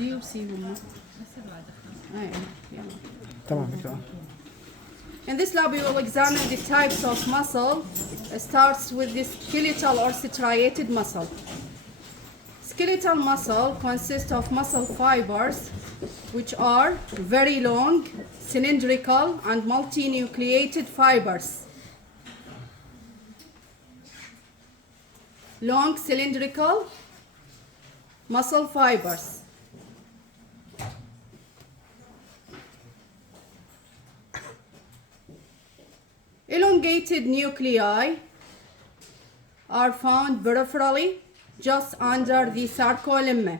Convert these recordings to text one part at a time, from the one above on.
دي وسي هم هسه بعد تمام دكتور. In this lab, we will examine the types of muscle. It starts with the skeletal or striated muscle. Skeletal muscle consists of muscle fibers, which are very long, cylindrical, and multinucleated fibers. Long, cylindrical muscle fibers. Elongated nuclei are found peripherally just under the sarcolemma.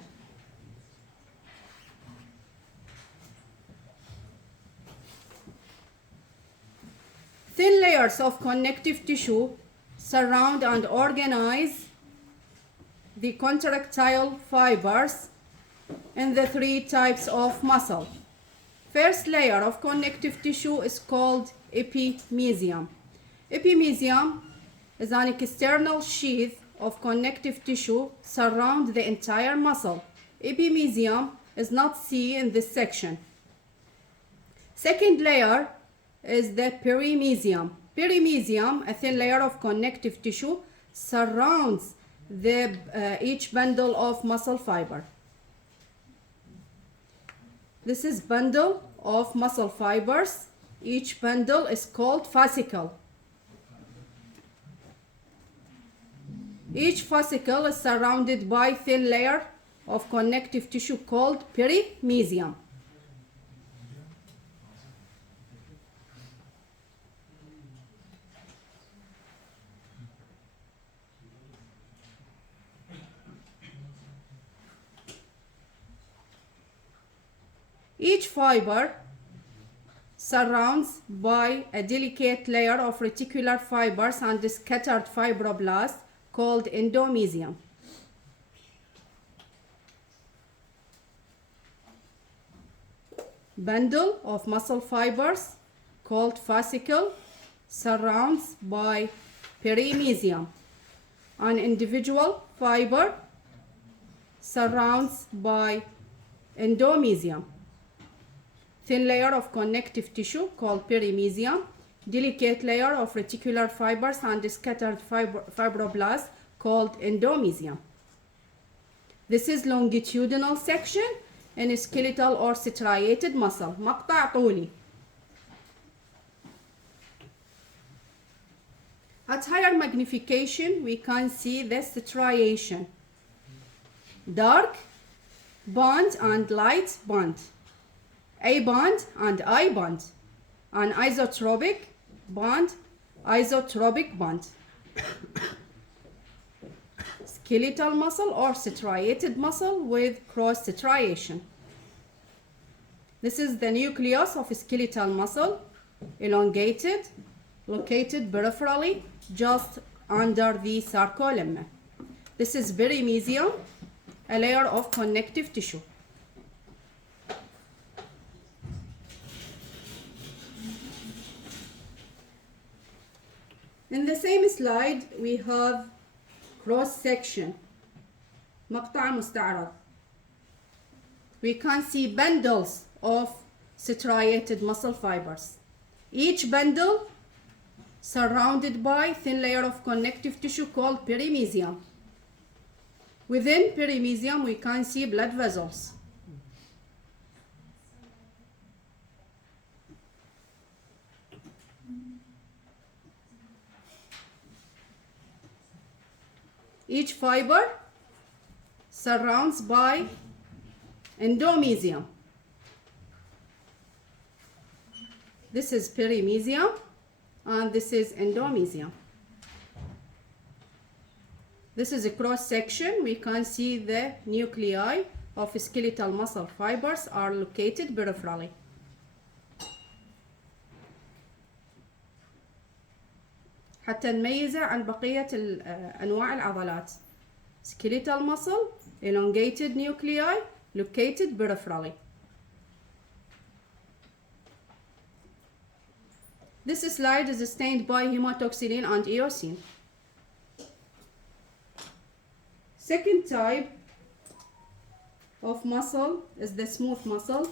Thin layers of connective tissue surround and organize the contractile fibers in the three types of muscle. First layer of connective tissue is called epimysium. Epimysium is an external sheath of connective tissue surround the entire muscle. Epimysium is not seen in this section. Second layer is the perimysium. Perimysium, a thin layer of connective tissue, surrounds each bundle of muscle fiber. This is bundle of muscle fibers. Each bundle is called fascicle. Each fascicle is surrounded by thin layer of connective tissue called perimysium. Each fiber surrounds by a delicate layer of reticular fibers and scattered fibroblasts called endomysium. Bundle of muscle fibers called fascicle surrounds by perimysium. An individual fiber surrounds by endomysium. Thin layer of connective tissue called perimysium, delicate layer of reticular fibers and scattered fibroblasts called endomysium. This is longitudinal section in skeletal or striated muscle. مقطع طولي. At higher magnification, we can see the striation. Dark band and light band. A band and I band. An isotropic band, isotropic band. Skeletal muscle or striated muscle with cross striation. This is the nucleus of skeletal muscle, elongated, located peripherally just under the sarcolemma. This is perimysium, a layer of connective tissue. In the same slide, we have cross section. مقطع مستعرض. We can see bundles of striated muscle fibers. Each bundle surrounded by thin layer of connective tissue called perimysium. Within perimysium, we can see blood vessels. Each fiber surrounds by endomysium. This is perimysium and this is endomysium. This is a cross section. We can see the nuclei of skeletal muscle fibers are located peripherally. حتى نميزه عن بقية أنواع العضلات. Skeletal muscle, elongated nuclei, located peripherally. This slide is stained by hematoxylin and eosin. Second type of muscle is the smooth muscle.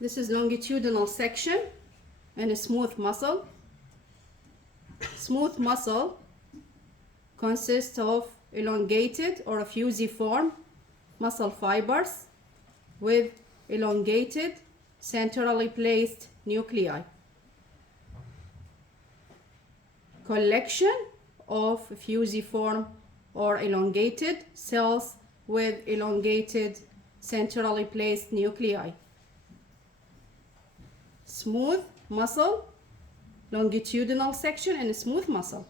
This is longitudinal section and a smooth muscle. Smooth muscle consists of elongated or fusiform muscle fibers with elongated centrally placed nuclei. Collection of fusiform or elongated cells with elongated centrally placed nuclei. Smooth muscle, longitudinal section, and a smooth muscle.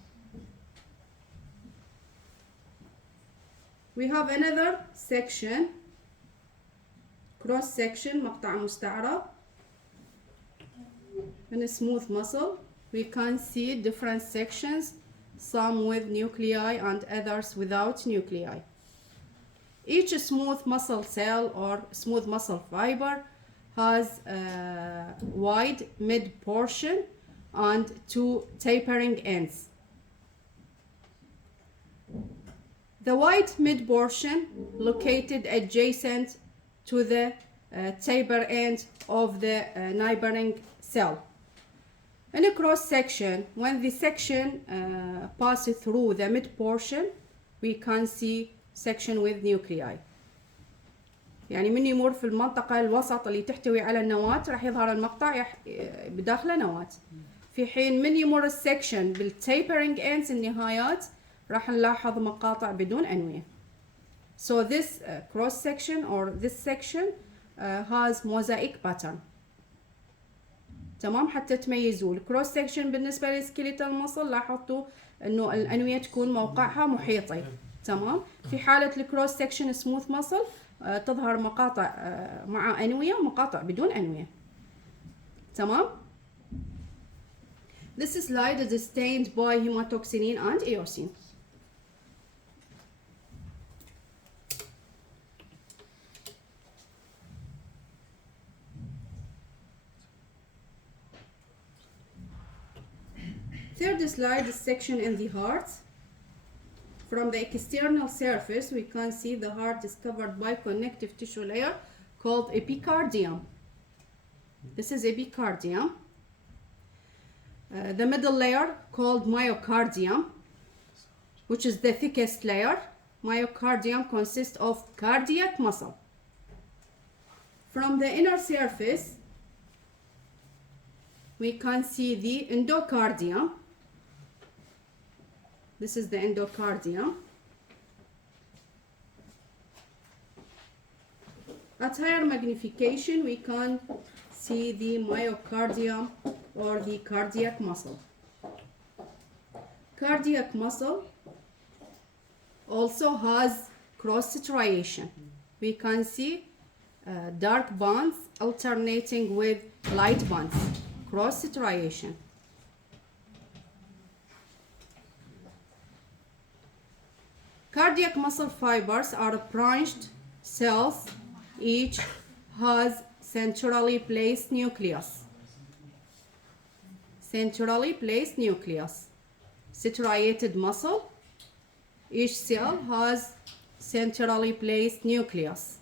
We have another section, cross section, مقطع مستعرض, and a smooth muscle. We can see different sections, some with nuclei and others without nuclei. Each smooth muscle cell or smooth muscle fiber has a wide mid portion and two tapering ends. The wide mid portion located adjacent to the taper end of the neighboring cell. In a cross section, when the section passes through the mid portion, we can see section with nuclei. يعني من يمر في المنطقة الوسط اللي تحتوي على النواة راح يظهر المقطع بداخله نواة. في حين من يمر السكشن بالتيبرينج ends النهايات راح نلاحظ مقاطع بدون أنوية. So this cross section or this section has mosaic pattern. تمام حتى تميزوا الكروس سكشن بالنسبة للسكيليتال مصل لاحظتوا إنه الأنوية تكون موقعها محيطي. تمام في حالة الكروس سكشن سموث مصل تظهر مقاطع مع أنوية ومقاطع بدون أنوية. تمام. This slide is stained by hematoxylin and eosin. Third slide is section in the heart. From the external surface, we can see the heart is covered by connective tissue layer called epicardium. This is epicardium. The middle layer called myocardium, which is the thickest layer. Myocardium consists of cardiac muscle. From the inner surface, we can see the endocardium. This is the endocardium. At higher magnification, we can see the myocardium or the cardiac muscle. Cardiac muscle also has cross striation. We can see dark bands alternating with light bands. Cross striation. Cardiac muscle fibers are branched cells. Each has centrally placed nucleus. Centrally placed nucleus. Striated muscle. Each cell has centrally placed nucleus.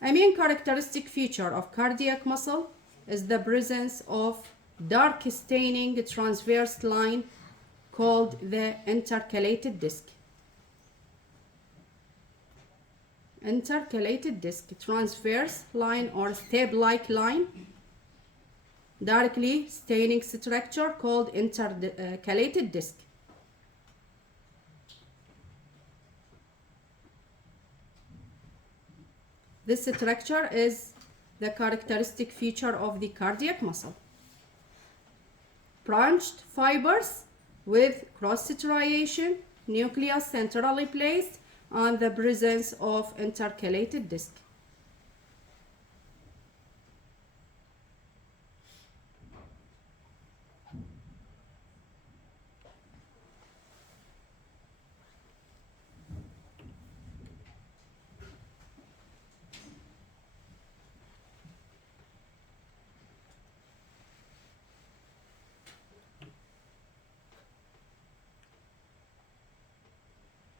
A main characteristic feature of cardiac muscle is the presence of dark staining transverse line called the intercalated disc. Intercalated disc, transverse line or step-like line, darkly staining structure called intercalated disc. This structure is the characteristic feature of the cardiac muscle. Branched fibers with cross striation, nucleus centrally placed, and the presence of intercalated disc.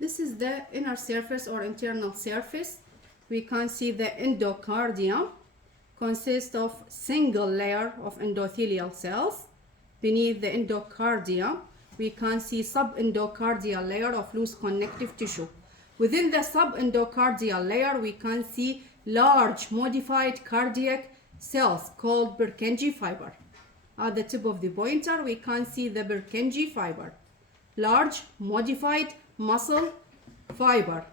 This is the inner surface or internal surface. We can see the endocardium consists of single layer of endothelial cells. Beneath the endocardium, we can see subendocardial layer of loose connective tissue. Within the subendocardial layer, we can see large modified cardiac cells called Purkinje fiber. At the tip of the pointer, we can see the Purkinje fiber, large modified muscle fiber.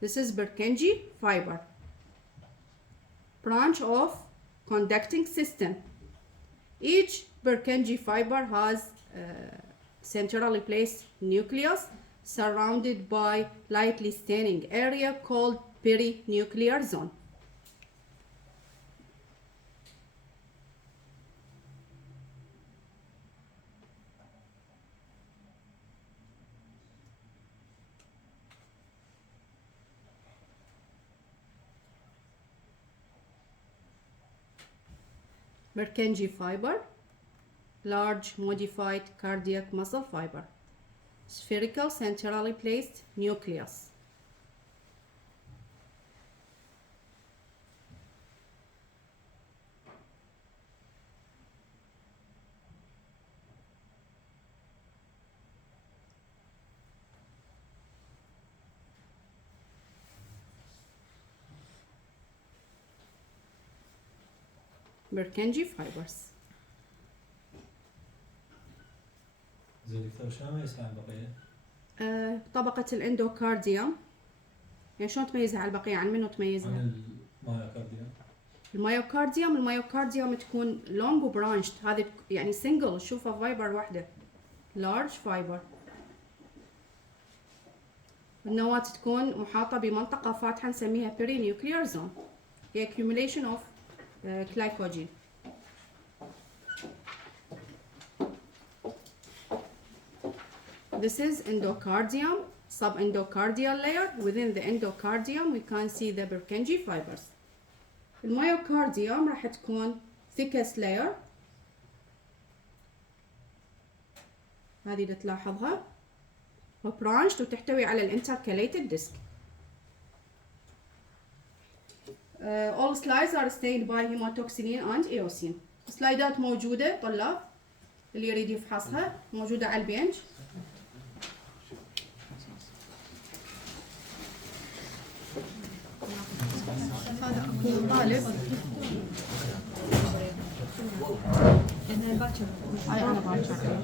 This is Purkinje fiber, branch of conducting system. Each Purkinje fiber has a centrally placed nucleus surrounded by lightly staining area called perinuclear zone. Purkinje fiber, large modified cardiac muscle fiber, spherical centrally placed nucleus. Purkinje fibers. زين دكتور شلون اميزها عن البقيه؟ طبقة الاندوكارديوم، يعني شلون تميزها على البقية؟ عن منو تميزها؟ عن المايوكارديوم. المايوكارديوم تكون لونج وبرانشد، هذه يعني سنجل تشوفها فايبر واحدة، لارج فايبر. النواة تكون محاطة بمنطقة فاتحة نسميها perinuclear zone، هي accumulation of glycogen. This is endocardium, subendocardial layer. Within the endocardium we can see the Purkinje fibers. المايوكارديوم راح تكون thickest layer، هذه اللي تلاحظها، وبرانشد وتحتوي على الانتركاليتد disc. All slides are stained by hematoxylin and eosin. سلايدات موجودة طلاب اللي يريد يفحصها، موجودة على البنش. هذا طالب هاي أنا باكر.